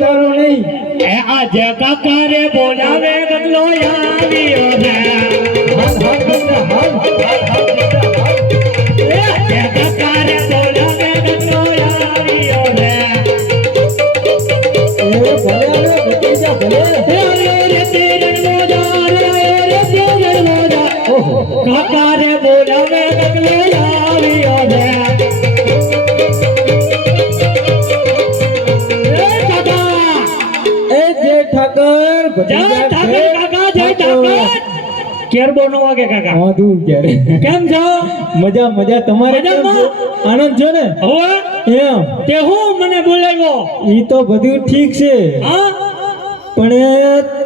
તારો નહીં. આ જે કાકારે બોલાવે બદલો આવ્યો ઠાકર જય ઠાકર કાકા જય ઠાકર. કેરબો નો વાગે કાકા? હા તું ક્યારે? કેમ છો? મજા મજા. તમારે આનંદ છે ને? હવે? એમ. તે હું મને બોલાવ્યો? ઈ તો બધું ઠીક છે. હા? પણ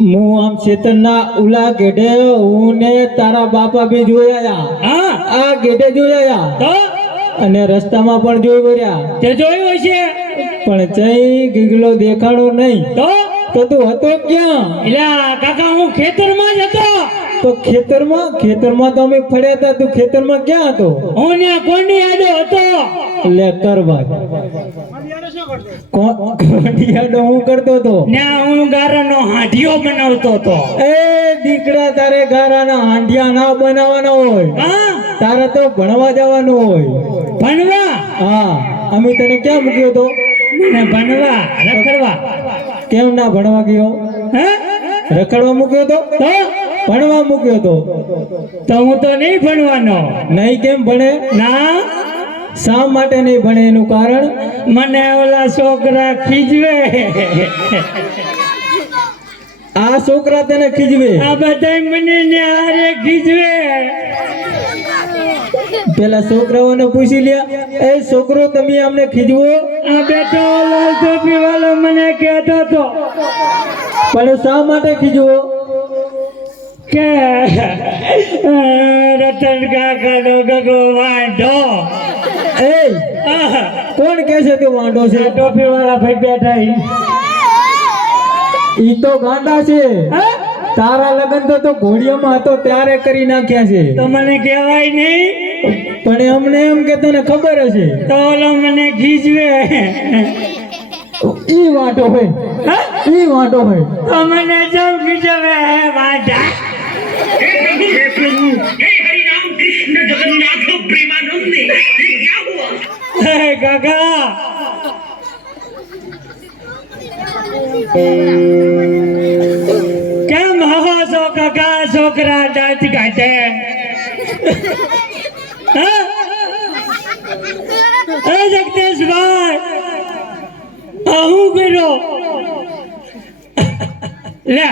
હું આમ ચેતનના ઉલા ગેડે હું ને તારા બાપા બી જોયા હા? આ ગેઢે જોયા તો? અને રસ્તામાં પણ જોઈ વર્યા તે જોયું હશે? પણ ચઈ ગીગલો દેખાડો નહીં. તો? તો તું હતો ક્યાં? એટલે કાકા હું ખેતરમાં જ હતો. તો ખેતરમાં? ખેતરમાં તો અમે ફળ્યા હતા તું ખેતરમાં ક્યાં હતો? હું ને કોની આડો હતો. લે કર વાત. હું કરતો હતો? ને હું ગારાનો હાંડિયો બનાવતો હતો. એ દીકરા તારે ગારાના હાંડિયા ના બનાવવાના હોય. હા? તારે તો ભણવા જવાનું હોય. ભણવા? હા અમે તને ક્યાં મૂક્યો હતો? મને ભણવા રખડવા. કેમ ના ભણવા ગયો? હે? રખડવા મૂક્યો તો? ભણવા મૂક્યો તો. તો હું તો નહીં ભણવાનો. નહીં કેમ ભણે? ના. શા માટે નહીં ભણે એનું કારણ? મને ઓલા છોકરા ખીજવે. આ છોકરા તને ખીજવે. આ બધા મને ને હારે ખીજવે. પેલા છોકરાઓને પૂછી લ્યા એ છોકરો તમે અમને ખીજવો? આ બેટો લાલતો પીવાલો મને કહેતો તો પણ શા માટે ખીજવો? કે રતન કાકા નો ગગો વાંઢો. એ કોણ કહે છે કે વાંઢો છે? ટોપી વાળા ભાઈ બેઠા ઈ. તો ગાંડા છે? તારા લગન તો તો ઘોડિયામાં હતો ત્યારે કરી નાખ્યા છે. તો મને કહેવાય નહીં. પણ અમને એમ કે તને ખબર હશે. તો મને ખીજવે. ઈ વાંટો હોય ઈ વાંટો હોય તો મને જેમ ખીજવે હે વાંટા કાકા. કેમ હવા છો કાકા? છોકરા દાંત કાઢે. હા? જગદીશભાઈ આવું કર્યો લે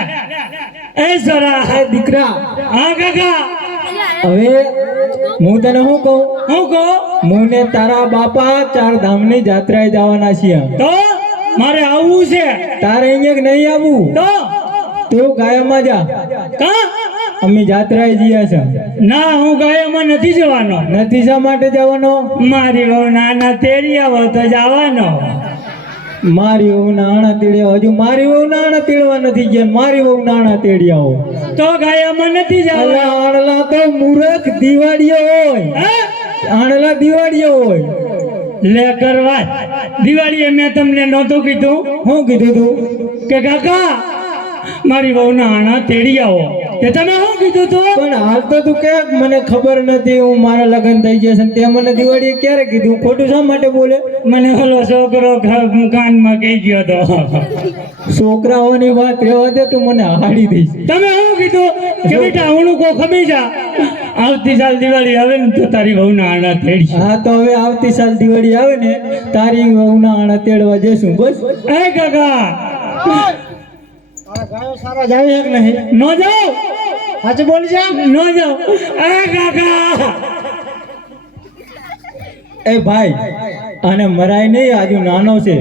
એ સરા. હે દીકરા. હા કાકા. હવે હું તને શું કહું? હું કહો? હું ને તારા બાપા ચાર ધામની જાત્રાએ જવાના છીએ. તો? મારે આવવું છે. તારે અહીંયા નહીં આવવું? તો? તું ગાયમાં જા. કા? અમે જાત્રાએ જઈએ છે. ના હું ગાયોમાં નથી જવાનો. નથી શા માટે જવાનો? મારી વહુ નાના તેડી આવો તો જવાનો. મારી વહુ નાણા તેડ્યા. હજુ મારી વહુ નાણા તેડવા નથી ગયા મારી વહુ નાણા તેડી આવો તો ગાયામાં નથી જવાનો. આણલા તો મૂરખ દિવાળીઓ હોય. હા? આણલા દિવાળીઓ હોય. લે કરવા દિવાળીએ મેં તમને નહોતું કીધું. હું કીધું તું? કે કાકા મારી બહુ આણા તેડી આવો. કે તમે શું કીધું તું? પણ હાલ તો તું કે મને ખબર નથી હું મારા લગ્ન થઈ જશે તે મને દિવાળીએ ક્યારે કીધું? ખોટું શા માટે બોલે? મને ઓલો છોકરો કાનમાં કહી ગયો તો છોકરાઓની વાત રહેવા દે તું મને હાડી દઈશ. તમે શું કીધું? કે બેટા હું કો ખમી જા. આવતી સાલ દિવાળી આવે ને તો તારી બહુ આણા તેડી હા તો હવે આવતી સાલ દિવાળી આવે ને તારી વહુના આણા તેડવા જઈશું બસ. એ કાકા! સારા જાય કે નહીં? નો જાઓ. સાચું બોલી જા નો જાઓ. એ કાકા. એ ભાઈ અને મરાય નહીં આજુ નાનો છે.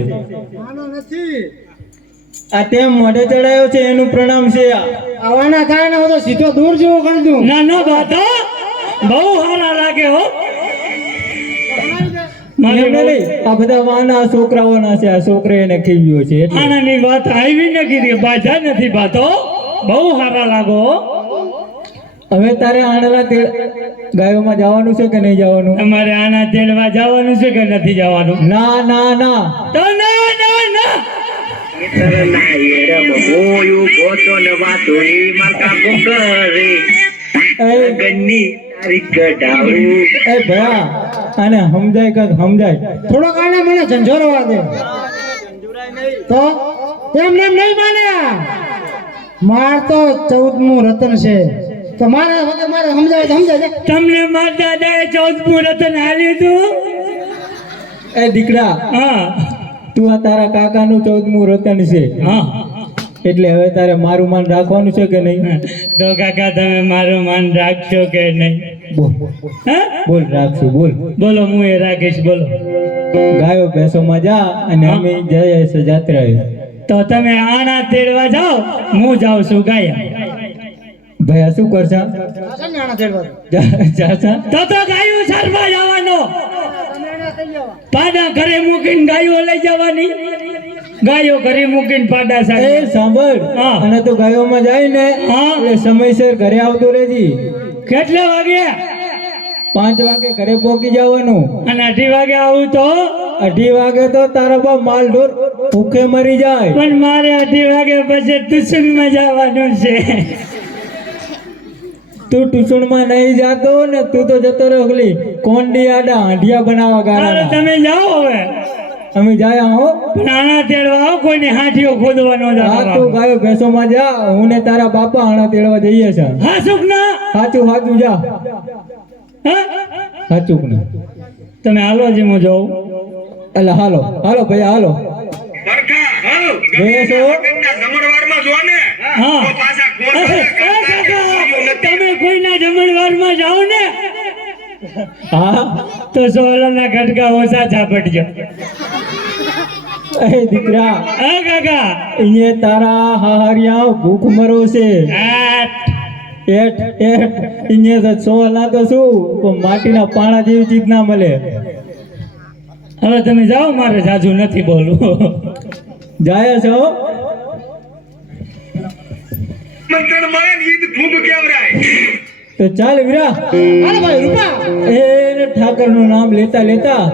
આ તેમ મોઢે ચડાયો છે એનું પ્રણામ છે. આવાના કારણે હું તો સીધો દૂર જેવો કરી દઉં. ના ના બાધા. બહુ સારા લાગે હો. મારી નહીં આ બધા વાના છોકરાઓના છે આ છોકરા એને ખીવ્યો છે આનાની વાત આવી ને કીધી બાધા નથી બાતો બહુ સારા લાગો. હવે તારે આણલા ગાયોમાં જવાનું છે કે નહીં જવાનું? તમારે આના તેડવા જવાનું છે કે નથી જવાનું? ના ના ના. તો ના ના ના. ખેતરના એરમ હોયું ગોતો ને મારકા ગન્ની કઢાવું. એ ભયા આને સમજાય કાંઈક સમજાય? થોડો કારણે મને ઝંઝોરવા દે. તો એમ એમ નહીં માન્યા માર તો ચૌદમું રતન છે. તો મારે વગર મારે સમજાય તો સમજાય. તમને મારા દાદાએ ચૌદમું રતન હાલ્યું હતું એ દીકરા હા. તું આ તારા કાકાનું ચૌદમું રતન છે. હા. એટલે હવે તારે મારું માન રાખવાનું છે કે નહીં? તો કાકા તમે મારું માન રાખશો કે નહીં? બોલ. રાખશું બોલ બોલો. હું એ રાખીશ બોલો. ગાયો ભેંસોમાં જા અને અમે જય છે જાત્રાએ. તો તમે આણા તેડવા જાઓ હું જાઉં છું ગાયા. ભયા શું કરશા? તો તો ગાયું સરવા જવાનો. પાડા ઘરે મૂકીને ગાયો લઈ જવાની. ગાયો ઘરે મૂકીને પાડા સાહેબ સાંભળ. હા. અને તો ગાયોમાં જાય ને હા. એટલે સમયસર ઘરે આવતો રહેજી. કેટલા વાગે? પાંચ વાગે ઘરે પહોંચી જવાનું. અને અઢી વાગે આવું તો? અઢી વાગે તો તારો બાપ માલ ઢોર ભૂખે મરી જાય. પણ મારે અઢી વાગે પછી ટ્યુશનમાં જવાનું છે. તું ટ્યુશનમાં નહીં જાતો ને તું તો જતો રહ્યો ઓલી કોંડી આડા હાંડિયા બનાવવા હાલો તમે જાઓ હવે. અમે જાય હો પણ આણા તેડવા આવો કોઈને હાથીઓ ખોદવાનો હા તું ગાયો ભેંસોમાં જા. હું ને તારા બાપા આણા તેડવા જઈએ છે. હા સુખ સાચું સાચું જા. સાચું ને તમે હાલો જે હું જાઉં એટલે હાલો હાલો ભાઈ હાલો. હો. હા એ, એ, તમે કોઈના જમણવારમાં જાઓ ને? હા? તો સોલાના ખટકા ઓછા ઝાપટજો. એ દીકરા હા કાકા. અહીંયા તારા હાહરિયા ભૂખ મરો છે આઠ. એઠ એઠ તો સો લાગે શું પણ માટીના પાણા જેવી ચીજ ના મળે. હવે તમે જાઓ મારે જાજુ નથી બોલવું. જાય છો? તો ચાલ વીરા. હાલો ભાઈ રૂપા. એ ઠાકરનું નામ લેતા લેતા.